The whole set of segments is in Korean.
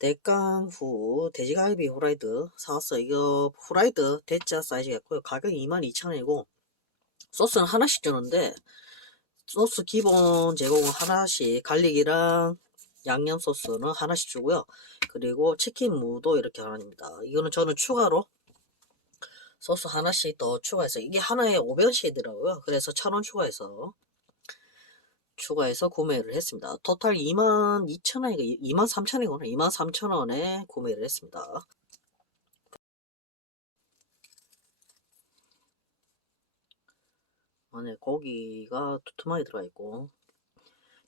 대강 후 돼지갈비 후라이드 사왔어요. 이거 후라이드 대짜 사이즈였고요. 가격이 22,000원이고 소스는 하나씩 주는데 소스 기본 제공 하나씩 갈릭이랑 양념 소스는 하나씩 주고요. 그리고 치킨 무도 이렇게 하나입니다. 이거는 저는 추가로 소스 하나씩 더 추가해서 이게 하나에 500원씩이더라고요. 그래서 1000원 추가해서 추가해서 구매를 했습니다. 토탈 22,000원인가 23,000원이구나. 23,000원에 구매를 했습니다. 안에 고기가 두툼하게 들어가 있고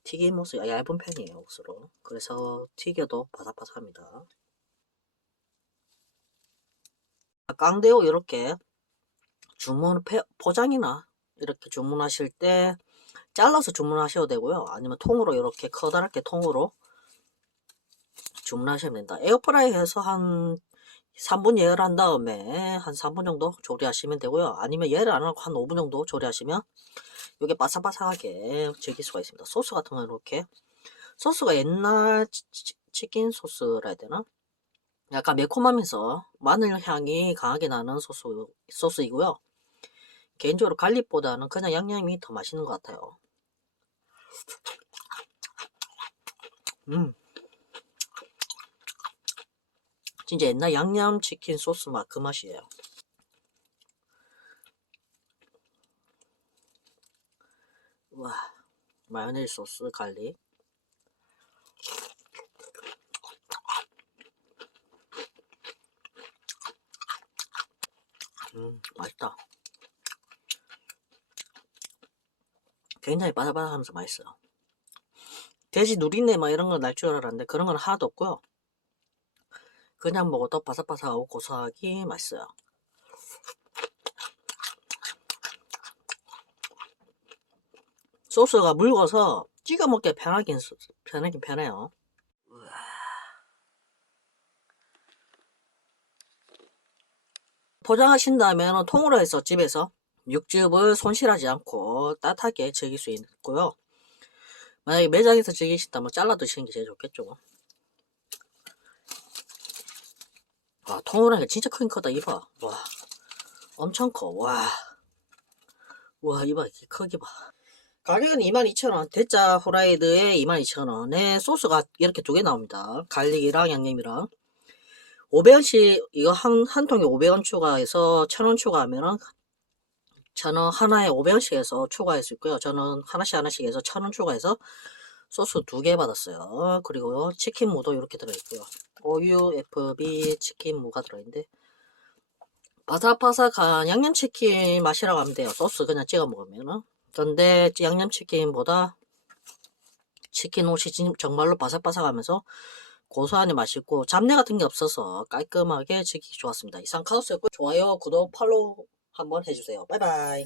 튀김 옷이 얇은 편이에요 옷으로 그래서 튀겨도 바삭바삭합니다 깡대오 이렇게 주문 페- 포장이나 이렇게 주문하실 때 잘라서 주문하셔도 되고요 아니면 통으로 이렇게 커다랗게 통으로 주문하시면 된다 에어프라이 해서 한 3분 예열한 다음에 한 3분 정도 조리하시면 되고요 아니면 예열 안 하고 한 5분 정도 조리하시면 이게 바삭바삭하게 즐길 수가 있습니다. 소스 같은 거는 이렇게 소스가 옛날 치, 치- 치킨 소스라 해야 되나? 약간 매콤하면서 마늘 향이 강하게 나는 소스, 소스이고요. 개인적으로 갈릭보다는 그냥 양념이 더 맛있는 것 같아요. 음. 진짜 옛날 양념치킨 소스 맛 그 맛이에요. 와, 마요네즈 소스, 갈릭. 음, 맛있다. 굉장히 바삭바삭하면서 맛있어요. 돼지 누린내 막 이런 거날줄 알았는데 그런 건 하나도 없고요. 그냥 먹어도 바삭바삭하고 고소하기 맛있어요. 소스가 묽어서 찍어 먹기 편하긴 소- 편하긴 편해요. 우와. 포장하신다면 통으로 해서 집에서 육즙을 손실하지 않고 따뜻하게 즐길 수 있고요. 만약에 매장에서 즐기신다면 잘라 드시는 게 제일 좋겠죠. 와, 통으로 진짜 크긴 크다, 이봐. 와, 엄청 커, 와. 와, 이봐, 이 크기 봐. 가격은 22,000원. 대짜 후라이드에 22,000원에 소스가 이렇게 두 개 나옵니다. 갈릭이랑 양념이랑. 500원씩, 이거 한, 한 통에 500원 추가해서 1000원 추가하면은, 저는 하나에 500원씩 해서 있고요. 저는 하나씩 하나씩 해서 1000원 추가해서 소스 두 개 받았어요. 그리고 치킨 무도 이렇게 들어있고요. 오유, FB, 치킨 무가 들어있는데, 바삭바삭한 양념치킨 맛이라고 하면 돼요. 소스 그냥 찍어 먹으면은. 근데 양념치킨보다 치킨 옷이 진- 정말로 바삭바삭하면서 고소하니 맛있고 잡내 같은 게 없어서 깔끔하게 즐기기 좋았습니다. 이상 카우스였고 좋아요, 구독, 팔로우 한번 해주세요. 바이바이.